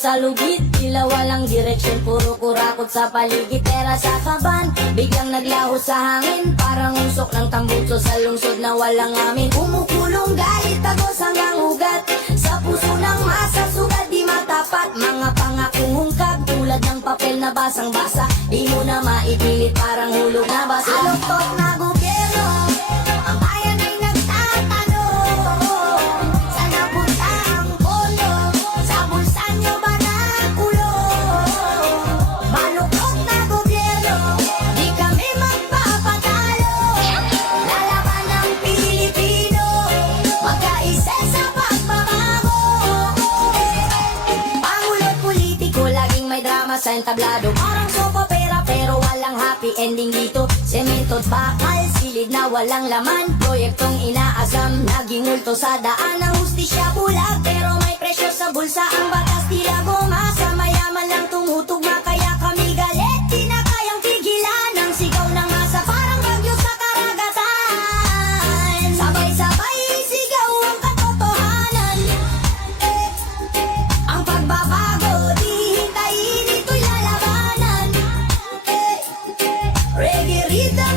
sa lugit, tila walang direksyon, puro kurakot sa paligid. Pera sa kaban, biglang naglaho sa hangin, parang usok ng tambutso sa lungsod na walang amin. Kumukulong galit, tagos hanggang ugat, sa puso ng masa, sugat di matapat. Mga pangakong hungkag, tulad ng papel na basang-basa, di mo na maipilit, parang hulog na basa. Aloktot na gobyerno, ang bayan ay nagtatanong, saan napunta ang pondo? Sa bulsa nyo ba nakulong? Baluktot na gobyerno, di kami magpapatalo, lalaban ng Pilipino, magkaisa sa pagbabago. Pangulo't politiko, laging may drama sa entablado, parang soap opera pero walang happy ending dito. Semento't bakal, silid na walang laman, proyektong inaasam, naging multo sa daan. Ang hustisya bulag, pero may presyo sa bulsa. Ang batas tila gumasa, mayaman lang tumutugma, kaya kami galit, di na kayang pigilan. Ang sigaw ng masa, parang bagyo sa karagatan, sabay-sabay sigaw ang katotohanan. Ang pagbabago, di hintayin, ito'y lalabanan. Reggae rhythm